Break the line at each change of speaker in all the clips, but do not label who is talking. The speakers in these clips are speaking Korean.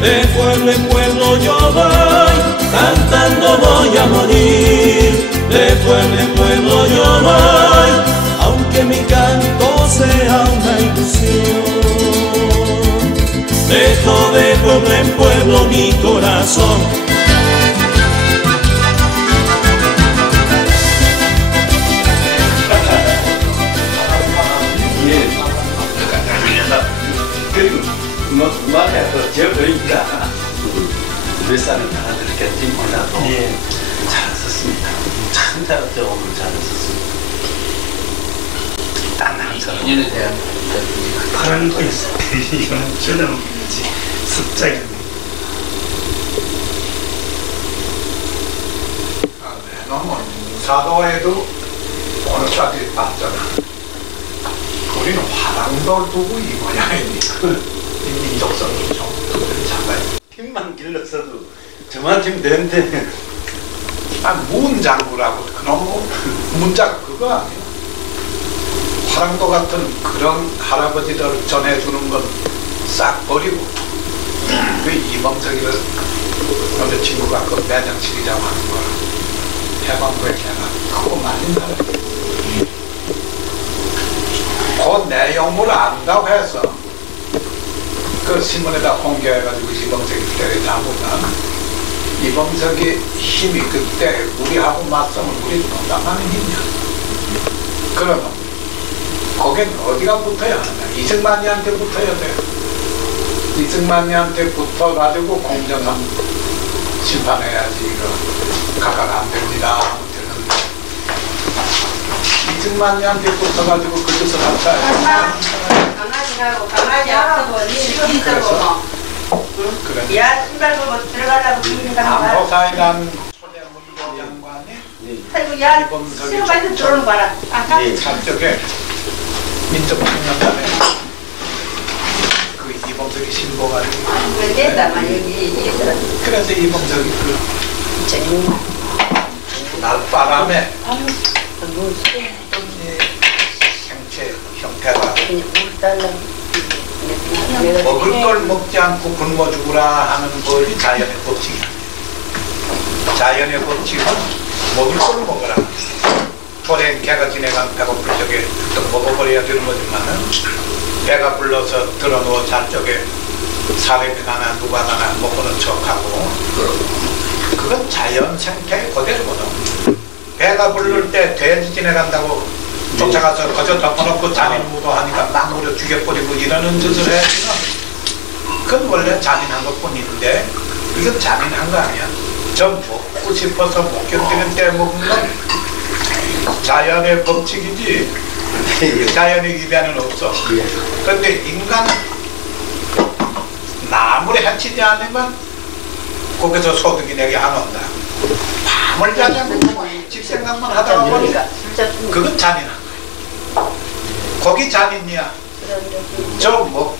de pueblo en pueblo yo voy, cantando voy a morir, de pueblo en pueblo yo voy, aunque mi canto sea una ilusión. Dejo de pueblo en pueblo mi corazón
지어보니까 몇 살은 알아들었겠지 몰라도
예.
잘했었습니다. 참 잘했죠. 오늘 잘했었습니다. 난 항상
인연에 대한
그런 거 있어. 이건 저는 습작입니다.
아, 네. 너무 사도에도 어느 차들이 봤잖아. 우리는 화랑돌 두고 이 모양이니까 이 민족성이 좀 작아요.
힘만 길렀어도 저만큼 되는데
아, 문장구라고 그놈 문자가 그거 아니야. 화랑도 같은 그런 할아버지들 전해주는 건 싹 버리고 그 이범석이를 어느 친구가 그 매장치기자고 하는 거라 해방부에 걔가 그거 말린다 그 내용을 안다고 해서 그 신문에다 공개해가지고 이범석이 때려잡으면 이범석의 힘이 그때 우리하고 맞서면 우리 농담하는 힘이야. 그러면 거긴 어디가 붙어야 하느냐? 이승만이한테 붙어야 돼. 이승만이한테 붙어가지고 공정한 심판해야지 이거 가가가 안 됩니다. 되는데 이승만이한테 붙어가지고 그 짓을 한다.
강아지하고 강아지 앞서고 니 있어고
그래.
야 신발 벗고 들어가려고 비빈다
안보사이란 초대 문고 장관이
아이고 야 수영반에서 들어오는 거라. 아까?
예.
사적에 민족 청년단에 그 이범석이
여기 이들은
그래서 이범석이 그 날바람에 이 형태가 먹을 걸 먹지 않고 굶어 죽으라 하는 것이 자연의 법칙이야. 자연의 법칙은 먹을 걸 먹으라. 오랜 개가 지내간 배고플 적에 또 먹어버려야 되는 거지만은 배가 불러서 들어누워 잘 적에 사람이 가나 누가 가나 먹고는 척하고 그건 자연 생태 그대로거든. 배가 부를 때 돼지 지내간다고 쫓아가서 거저 덮어놓고 잔인 무도 하니까 막 물어 죽여버리고 이러는 짓을 해주면 그건 원래 잔인한 것 뿐인데 이건 잔인한 거 아니야. 좀 먹고 싶어서 못 견디는 때 먹는 건 자연의 법칙이지 자연의 위배는 없어. 그런데 인간은 나무를 해치지 않으면 거기서 소득이 내게 안 온다. 밤을 자지 않고 집 생각만 하다가 보니까 그건 잔인한. 거기 잔인이야. 저 먹,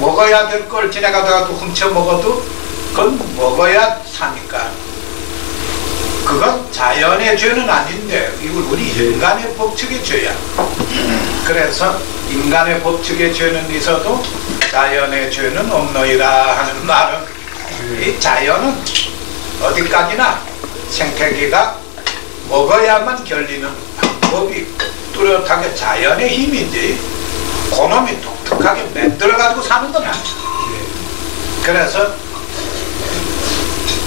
먹어야 될 걸 지나가다가도 훔쳐 먹어도 그건 먹어야 사니까. 그건 자연의 죄는 아닌데 이건 우리 인간의 법칙의 죄야. 그래서 인간의 법칙의 죄는 있어도 자연의 죄는 없노이라 하는 말은 이 자연은 어디까지나 생태계가 먹어야만 결리는 방법이 뚜렷하게 자연의 힘인지 그놈이 독특하게 만들어가지고 사는 건 아니야. 그래서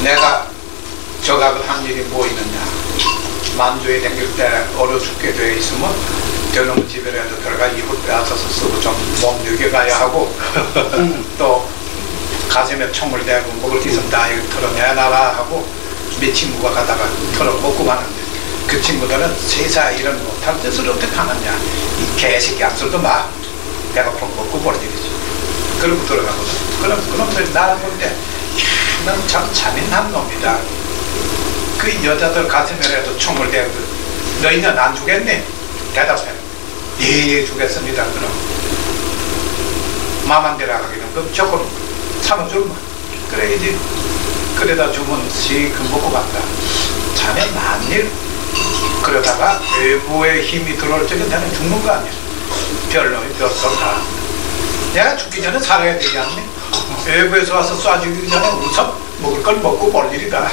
내가 저각을 한 일이 뭐 있느냐. 만주에 댕길 때 얼어 죽게 돼 있으면 저놈 집에라도 들어가 이불 빼앗아서 쓰고 좀 몸 녹여가야 하고 또 가슴에 총을 대고 먹을 게 있으면 다 이거 털어내놔라 하고 내 친구가 가다가 털어 먹고 가는데 그 친구들은 세상 이런 못할 짓을 어떻게 하느냐. 이 개새끼 악설도 막 배고픔 먹고 버리지 그러고 들어가거든. 그럼 그놈들 나를 볼때 넌참 잔인한 놈이다. 그 여자들 가슴에라도 총을 대고 너희는 안 주겠니? 대답해 예 주겠습니다. 그럼 마만 대라 하기는 그럼 저걸 참아줄만. 그래야지. 그러다 주면 씩 먹고 간다. 자네 만일 그러다가 외부의 힘이 들어올 적에 나는 죽는 거 아니야 별놈이 벼슬 다 내가 죽기 전에 살아야 되지 않니? 외부에서 와서 쏴주기 전에 우선 먹을 걸 먹고 볼 일이 다.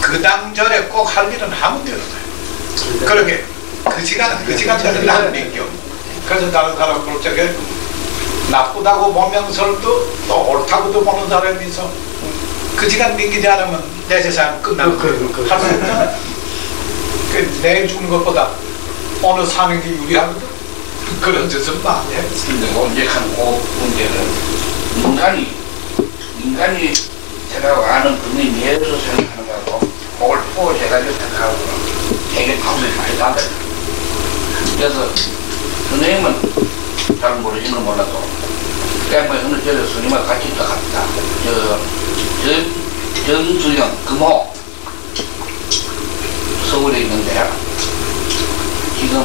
그 당전에 꼭 할 일은 하면 거예요. 그러게 그 시간 그 시간 되는 날 민겨. 그래서 다른 사람 볼 적에 나쁘다고 보면서도 또 옳다고도 보는 사람이 있어. 그 시간 민기지 않으면 내 세상 끝나는
그. 그, 그.
없잖아. 그내 죽는 것보다 어느 사는 게 유리하거든. 그런 짓은 많이
원직한 그 문제는 인간이 인간이 생각하는 금이 내에서 생각하는 거하고 그걸 포함해가지고 생각하고 되게 방송이 많이 다르다. 그래서 선생님은 잘 모르시는 몰라도 그냥 뭐 어느 절에 스님과 같이 있다 갔다. 저, 전, 전수영, 금호. 서울에 있는데 지금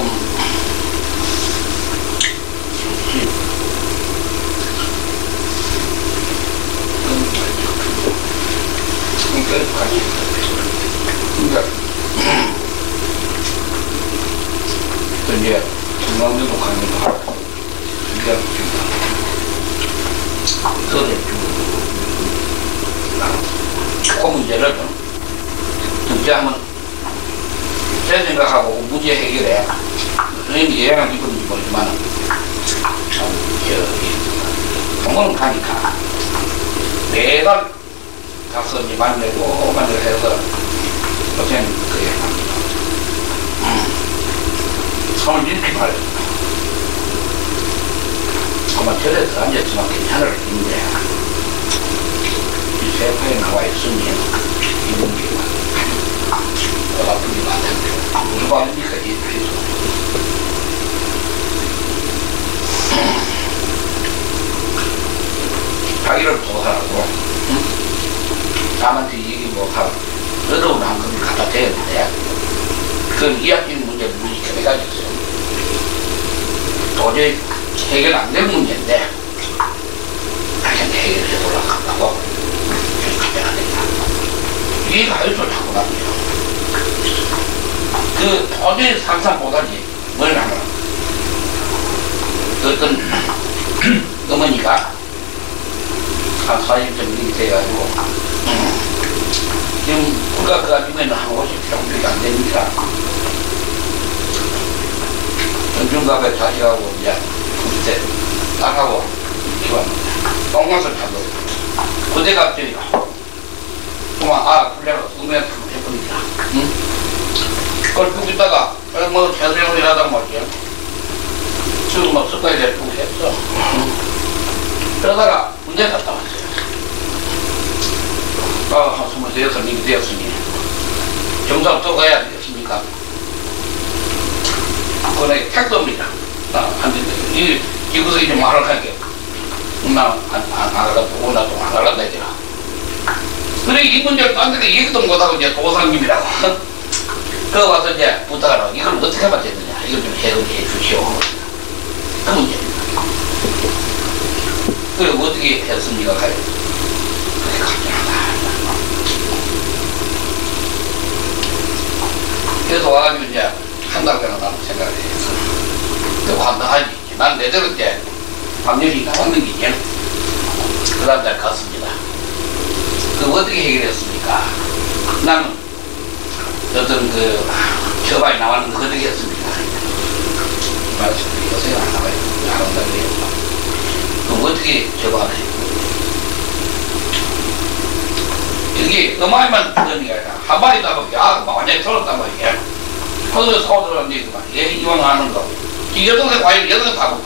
그러니까 이제 중앙대도 강의도 하고 그러니까 그거를 그 문제를 좀 등장하면 제 생각하고 문제 해결에 예약을 입었는지 모르지만 저기 공부는 가니까 매달 가서 이제 만들고 만들고 해서 어쨌든 그게 합니다. 손을 이렇게 말해. 아마 절에서 앉았지만 괜찮을 텐데 이 세파에 나와 있으니 이런 게 뼈가 아프기 많던데 무슨 말입니까 이 피서 자기를 도사하고 남한테 얘기 못하고 어려운 한금을 갖다 대는데 그건 이야기는 문제를 무지 해가지고 있어요. 도저히 해결 안 될 문제인데 당연히 해결해 보려고 한다고 가면 안 된다. 이해가 할줄 자꾸 납니다. 그 도저히 상상 못하지 뭐냐면 그 어떤 어머니가 한 40점 돼가지고 지금 그 가지고는 한 50평밖에 안 되니까 전중갑에 자식하고 이제 그때 나가고 키웠는데 똥맛을 타고 그때 갑자기 그만 아 풀려가 꿈에 해보니까 응? 그걸 쭉 있다가 뭐 재생을 하다 말이야 지금 뭐 습관이 될쭉 했어 그러다가 군대 갔다 왔어요 아, 한 스물여섯 명이 되었으니 정상 또 가야 되겠습니까? 그네 택도입니다. 나안 된다. 이 이것서 이제 말을 할게. 나안 안 보고 나도 안 가다 이제. 그래 이 문제를 딴 데가 얘기도 못하고 이제 도상님이라고. 그 와서 이제 부탁하라고 이걸 어떻게 되느냐 이걸 좀 해결해 주시오. 그 문제입니다. 그래 어떻게 했습니까? 가요. 그래서 와가지고 이제 한다고 나는 생각을 했어. 그 환장하지. 난 내대로 이제 밤여기 나왔는 게 이제 그 다음 날 갔습니다. 그 어떻게 해결했습니까? 나는 어떤 그 처방이 나왔는 거 어떻게 했습니까? 안 나와요. 안 온다고 해요. 그럼 어떻게 했고 이게 어마이만 듣는 게 아니라 한 마리 다 보면 아 완전히 들었단 말이야. 사오더라는 얘기만 얘 이왕 하는 거. 이 여동생 과일 여동생 다 먹고.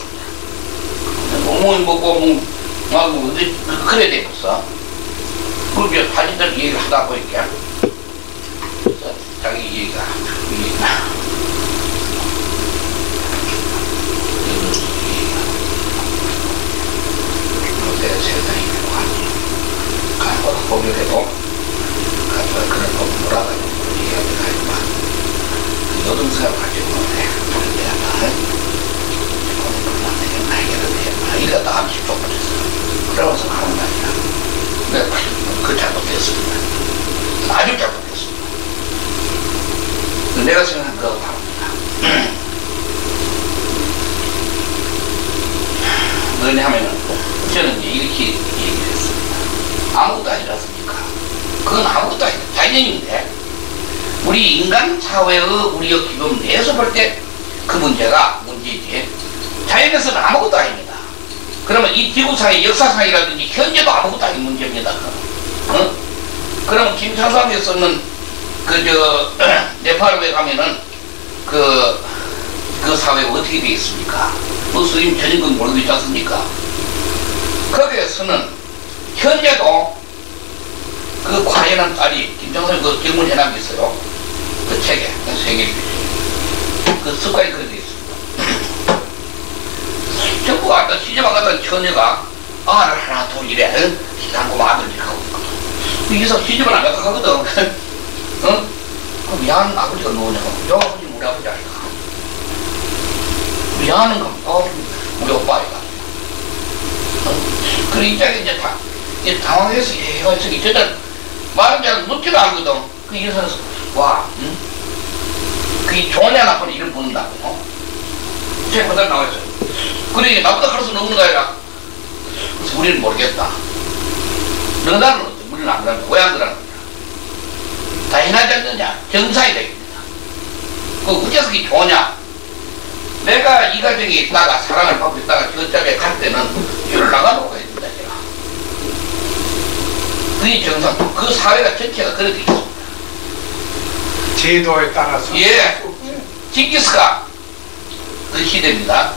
어머니 먹고 뭐 어디 그래 되겠어. 그렇게 사진들 얘기를 하다 보니까 그래서 자기 얘기가 요새 세상이 변화하니 가서 보려해도 가서 그런 거 몰아가지고 얘기하기가 하지만 그 여동생을 가지고 해 그런데 하나 그거는 나에게는 해 이거 다 함시 줘버렸어 그러면서 하는 말이야 근데 그 잘못됐습니다 아주 잘못됐습니다 내가 생각한 거 바랍니다 왜냐하면은 저는 이렇게 얘기를 했습니다. 아무것도 아니라습니까? 그건 아무것도 아니다. 자연인데 우리 인간 사회의 우리의 기본 내에서 볼 때 그 문제가 문제이지 자연에서는 아무것도 아닙니다. 그러면 이 지구상의 역사상이라든지 현재도 아무것도 아닌 문제입니다. 어? 그럼 김차상에서는 그저 네팔에 가면은 그, 그 사회가 어떻게 되어 있습니까? 무슬림 전인건 모르고 있지 않습니까? 거기에서는 현재도 그 과연한 딸이 김정선 그 질문 게 있어요. 그 책에 세계 그 습관이 되어 있습니다. 전부 갖다 시집안 갔던 처녀가 아를 하나 둘 이래 응? 시장고 아들 이렇게 하고. 이서 시집을 안 갔다 가거든. 어? 그럼 미안 아버지가 누구냐고 여 아버지 우리 아버지 아이가 미안한 건 어, 우리 오빠 아 어? 그 입장에 이제 다 이제 당황해서 얘가 저기 저들 말은 잘 묻지도 않거든 그 여자는 와 응? 좋은 애 나쁜 이름 부른다고 어? 제 그날 나와있어요 그래 나보다 할 수는 없는 거 아니라 그래서 우리는 모르겠다 너나는 어때? 우리는 안 그런다 왜안 그러는 거야 당연하지 않느냐 정상이 되겠다 그 어째서 그게 좋으냐 내가 이 가정에 있다가 사랑을 받고 있다가 저쪽에 갈 때는 가야 된다 제가 그게 정상 그 사회가 전체가 그렇게 있습니다
제도에 따라서
예. 징기스가 그 시대입니다.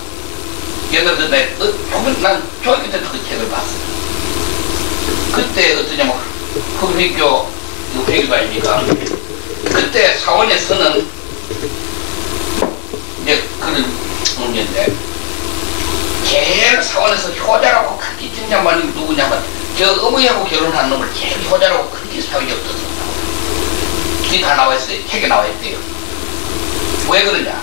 옛날에 그 내, 어, 조금, 난 초등학교 때도 그 책을 봤어요. 그때 어떠냐면, 흑회교, 그 회교 아닙니까? 그때 사원에서는 이제 그런 문제인데, 제일 사원에서 효자라고 크게 칭찬받는 게 누구냐면, 저 어머니하고 결혼한 놈을 제일 효자라고 크게 사회에 없었어. 그게 다 나와 있어요. 책에 나와 있대요. 왜 그러냐?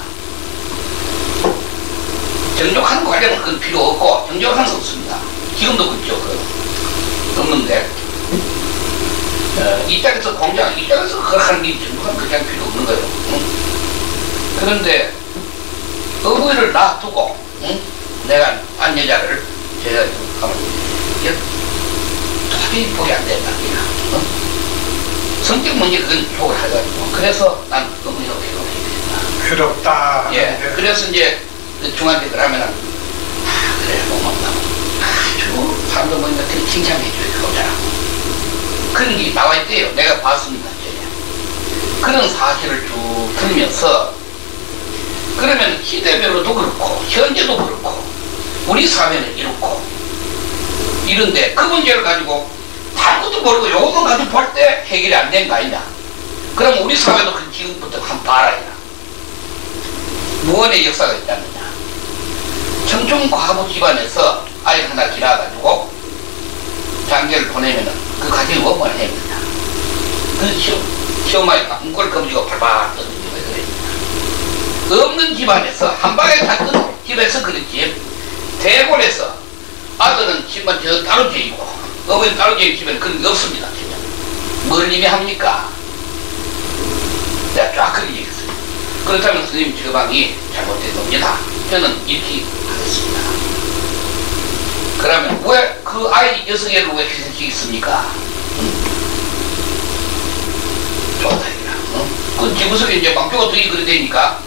정족하는 과정은 그건 필요 없고 정족하는 거 없습니다. 지금도 그렇죠. 그 없는데 어, 이 땅에서 공장, 이 땅에서 그걸 하는 게 정족하는 그냥 필요 없는 거예요. 응? 그런데 어부를 놔두고 응? 내가 한 여자를 제가 가면 도저히 보기 안 된다. 응? 성격 문제 그건 욕을 하가지고 그래서 난 어머니하고 결혼해야 된다.
괴롭다
예,
하는데
그래서 이제 그 중학교 그러면은 아 그래 고맙다고 아주 사람도 보니까 되게 칭찬해줘요 그거잖아 그런 게 나와 있대요 내가 봤습니다. 그런 사실을 쭉 들으면서 그러면 시대별로도 그렇고 현재도 그렇고 우리 사회는 이렇고. 이런데 그 문제를 가지고 아무것도 모르고 요것만 가지고 볼 때 해결이 안 된 거 아니냐. 그럼 우리 사회도 그 지금부터 한 봐라야 무언의 역사가 있다느냐. 청중 과부 집안에서 아이 하나 기라가지고 장계를 보내면은 그 가정이 원만을 해입니다 그 시험, 시험하에 문골 검지가 게 그래 없는 집안에서 한 방에 탔던 집에서 그랬지 대골에서 아들은 집만 저 따로 지이고 어머니 따로 지은 집에는 그런 게 없습니다 진짜. 뭘 의미합니까? 내가 쫙 그렇게 얘기했어요 그렇다면 선생님 처방이 잘못된 겁니다 저는 이렇게 하겠습니다 그러면 왜 그 아이 여성애를 왜 희생시켰습니까? 좋다 이거야 어? 그 지구석에 이제 망조가 되게 그래 되니까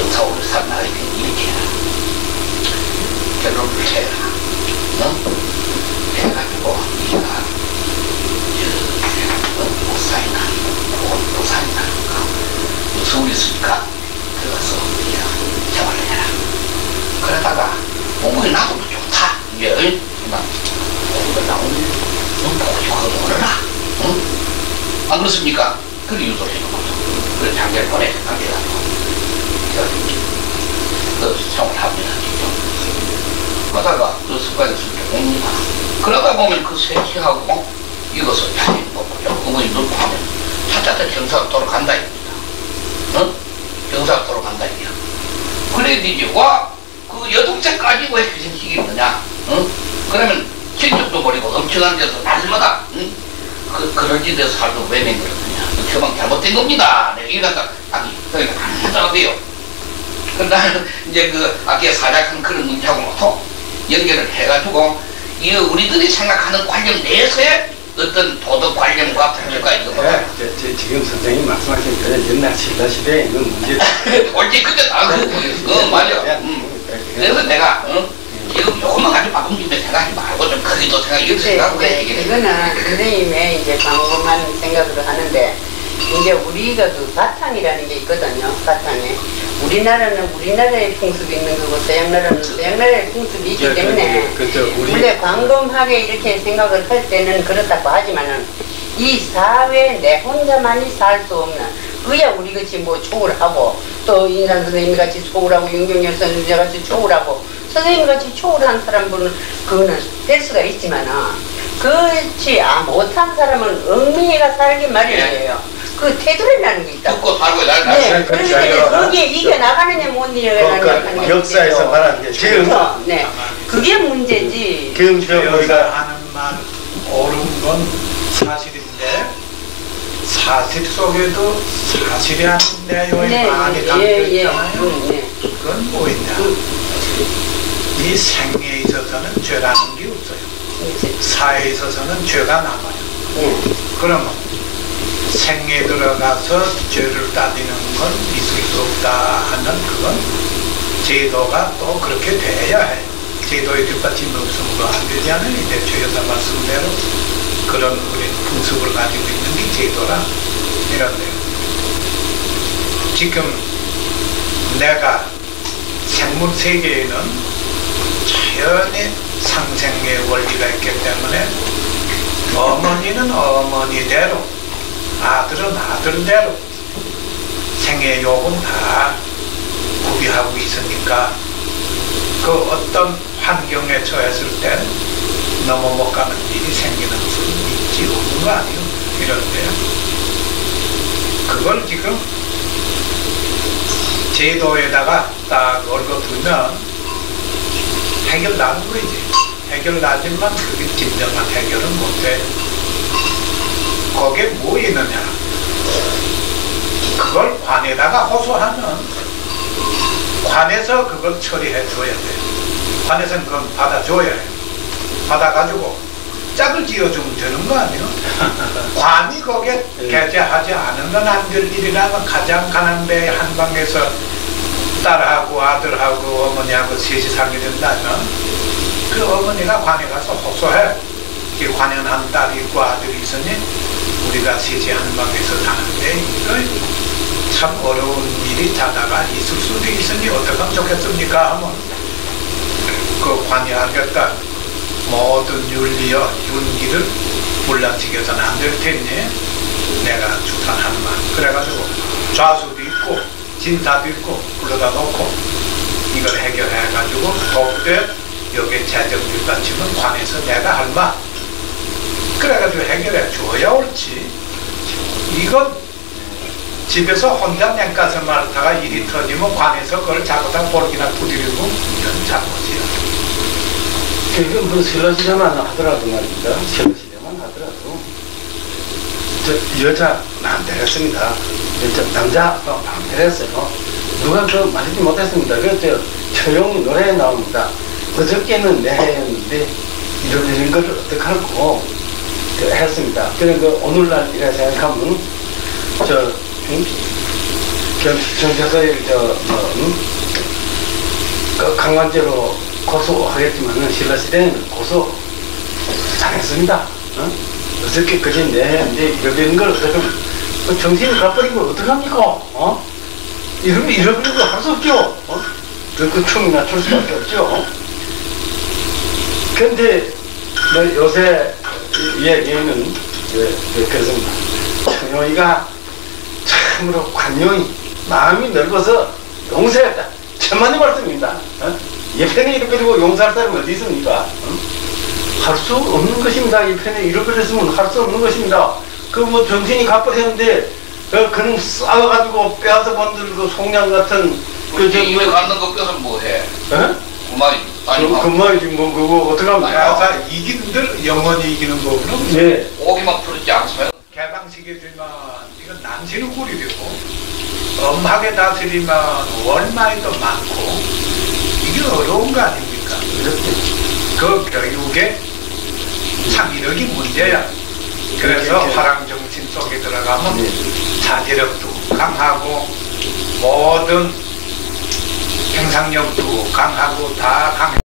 정사오를 돼 이렇게 해라 결론을 해라 어? 해가지고 네가 저 목사이나 혹은 부산이나 서울에 있으니까? 들어가서 네가 생활을 해라. 그러다가 공부에 나도 좋다. 이게 얼마나 공부가 나오면 넌 보고 싶어 오느라. 응? 안 그렇습니까? 그래 유도를 해놓고서 그래 장계가 그 생활합니다 지금 그러다가 그 습관이 습관입니다 그러다 보면 그 세치하고 이것을 잘 먹고 어머니 눈고 하면 차차차 경사로 돌아간다 입니다 응? 경사로 돌아간다 이야 그래 되지 와 그 여동생까지 왜 희생시키느냐 응? 그러면 친척도 버리고 엄청난 데서 날마다 응? 그, 그런 집에서 살도 왜 맹그렸느냐 처방 잘못된 겁니다 내가 이러다 아니 그 나는 이제 그 아까 사작한 그런 문제하고 놓고 연결을 해가지고 이 우리들이 생각하는 관념 내에서의 어떤 도덕 관념과 분류가 있는.
네, 저, 저 지금 선생님 말씀하신 그 옛날 신라 시대에 있는 문제들
옳지 그때 다 그, 그 맞아. 음. 그래서 내가 어? 지금 요것만 가지고 바꾼 김에 생각하지 말고 좀 크게도 생각 생각하고
이제
얘기를 해.
이거는 선생님의 이제 광범한 생각으로 하는데 이제 우리가 그 바탕이라는 게 있거든요. 바탕에 우리나라는 우리나라의 풍습이 있는 거고 서양 나라는 서양 나라의 풍습이 있기
예,
때문에
그, 그, 그, 우리
원래 광범하게 이렇게 생각을 할 때는 그렇다고 하지만은 이 사회에 내 혼자만이 살 수 없는 그야 우리 같이 뭐 촉을 하고 또 인산 선생님 같이 촉을 하고 윤경열 선생님 같이 촉을 하고 선생님 같이 촉을 한 사람들은 그거는 될 수가 있지만은 그렇지 아, 못한 사람은 얽매이가 살기 마련이에요. 그 테두리라는 게 있다고.
듣고 살고 날
네,
날
그러니까. 거기에 이겨 나가느냐 못
그,
이겨나가느냐
그 역사에서 말하는 게 지금
그렇죠. 네, 그게 문제지.
지금 우리가
하는 말 옳은 건 사실인데 사실 속에도 사실이 아닌 내용이
네,
많이 담겨
예, 예,
있잖아요.
음, 네.
그건 뭐 있냐? 이 생에 있어서는 죄라는 게 없어요. 사에 있어서는 죄가 남아요.
네.
그러면 생에 들어가서 죄를 따지는 건 있을 수 없다 하는 그건 제도가 또 그렇게 돼야 해요. 제도의 뒷받침이 없으면 그거 안 되지 않아요. 이제 최 여사 말씀대로 그런 우리 풍습을 가지고 있는 게 제도라 이런데요. 지금 내가 생물 세계에는 자연의 상생의 원리가 있기 때문에 어머니는 어머니대로 아들은 아들대로. 생애 요금 다 구비하고 있으니까 그 어떤 환경에 처했을 때 넘어 못 가는 일이 생기는 수는 있지 없는 거 아니에요 이런데 그걸 지금 제도에다가 딱 얽어두면 해결 나는 거지. 해결 나지만 그게 진정한 해결은 못해 거기에 뭐 있느냐? 그걸 관에다가 호소하면 관에서 그걸 처리해 줘야 돼. 관에서는 그건 받아줘야 해. 받아가지고 짝을 지어주면 되는 거 아니에요? 관이 거기에 개재하지 않으면 안 될 일이라면 가장 가난한 배 한방에서 딸하고 아들하고 어머니하고 셋이 살게 된다면 그 어머니가 관에 가서 호소해. 이 관연한 딸이 있고 아들이 있으니 우리가 셋이 한 방에서 사는데 이거 참 어려운 일이 자다가 있을 수도 있으니 어떻게 하면 좋겠습니까? 하면 그 관여하겠다 모든 윤리와 윤기를 물란지겨서는 안될 테니 내가 주탄한 말. 그래가지고 좌수도 있고 진사도 있고 불러다 놓고 이걸 해결해가지고 돕되 여기에 재정 뒷받침은 관에서 내가 할 말 그래가지고 해결해 줘야 옳지 이건 집에서 혼자 냉가서 말다가 일이 터지면 관에서 그걸 자고다 볼기나 두드리고 이런 잘못이야
지금 그 시대만 하더라도 말입니다. 시대만 하더라도 저 여자 마음대로 했습니다. 여자 남자 마음대로 했어요. 누가 그 말하지 못했습니다. 그래서 조용히 노래에 나옵니다. 어저께는 내 했는데 이런 이런 걸 어떡하고 그 했습니다. 그래 그 오늘날 이라 생각하면 저 음? 경찰서에 저 뭐 음? 그 강간죄로 고소하겠지만은 신라 시대는 고소 잘했습니다. 어? 어저께 그제 내는데 이러는 걸 어떻게 그 정신을 가버리고 어떡합니까? 어? 이러면 잃어버리고 할수 없죠. 어? 그, 그 춤이나 출 수밖에 없죠. 근데 뭐 요새 이 얘기는 예, 예, 그렇습니다. 청룡이가 참으로 관용이 마음이 넓어서 용서했다. 천만의 말씀입니다. 어? 예편에 잃어버리고 용서할 사람이 어디 있습니까? 할수 없는 것입니다. 예편에 잃어버렸으면 할 수 없는 것입니다. 그 뭐 정신이 가버렸는데 어, 그는 싸워가지고 빼앗아 본들 그 송량 같은 그저
입에
뭐,
갖는 거 뼈서 뭐해?
어?
금마이.
그, 금마이 뭐 그거 어떻게
하면 돼요? 이기는들 영원히 이기는 거구나.
네.
오기만 풀지 않으면.
개방시키지만 이건 남신은 꼴이 되고 엄하게 다스리면 원만이 더 많고 이게 어려운 거 아닙니까?
그
교육의 창의력이 문제야. 그래서 화랑 정신 속에 들어가면 자제력도 강하고 모든 생산력도 강하고 다 강해.